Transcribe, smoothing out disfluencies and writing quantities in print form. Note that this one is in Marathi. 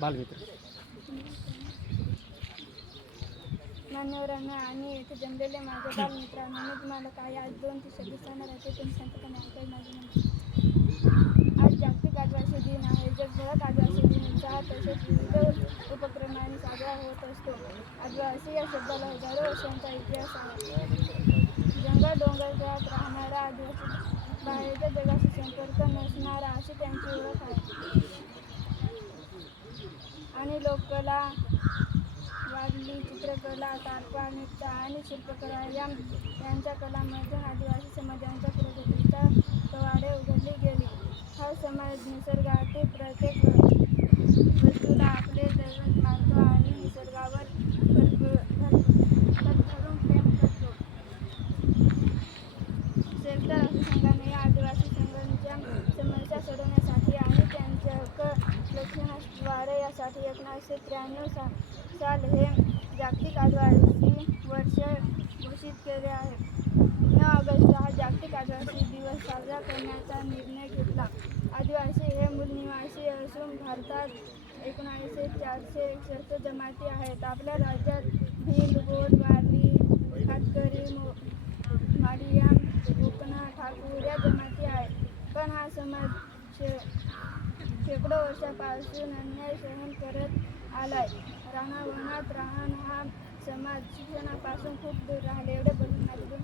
बालमित्र. मान्यवरांना आणि येथे जमलेले माझ्या बालमित्रांनो, मी तुम्हाला काही आज 2-3 शब्द सांगणार आहे. ते तुम्ही शांतपणे ऐकावे. माझे नमस्कार. आज जागतिक आदिवासी दिन आहे. जगभरात आदिवासी दिन उत्साहात तसेच विविध उपक्रमांनी साजरा होत असतो. आदिवासी या शब्दाला हजारो वर्षांचा इतिहास आहे. जंगल डोंगरात राहणारा आदिवासी, बाहेरच्या जगाशी संपर्क नसणारा अशी त्यांची ओळख आहे. आणि लोककला, वारली, चित्रकला, तारपा, नृत्य आणि शिल्पकला यांच्या कलांमधून आदिवासी समाजाच्या प्रगतीच्या कवाडे उघडली गेली. हा समाज निसर्गातील प्रत्येक वस्तूला आपले दैवत मानतो आणि निसर्गावर भरभरून प्रेम करतो. संयुक्त राष्ट्रसंघाने या आदिवासी संघांच्या समस्या सोडवण्यासाठी आणि त्यांच्या हक्क रक्षणाद्वारे यासाठी 1993 साल हे जागतिक आदिवासी वर्ष घोषित केले आहे. 9 ऑगस्ट हा जागतिक आदिवासी दिवस साजरा करण्याचा निर्णय घेतला. आदिवासी हे मूळ निवासी असून भारतात 19,461 जमाती आहेत. आपल्या राज्यात भिल, गोंड, वारली, कातकरी, माडिया, कोकणा, ठाकूर या जमाती आहेत. पण हा समाज शेकडो वर्षापासून अन्याय सहन करत आलाय. रानावनात राहून हा समाज शिक्षणापासून खूप दूर राहिला. एवढे बोलून माझे 2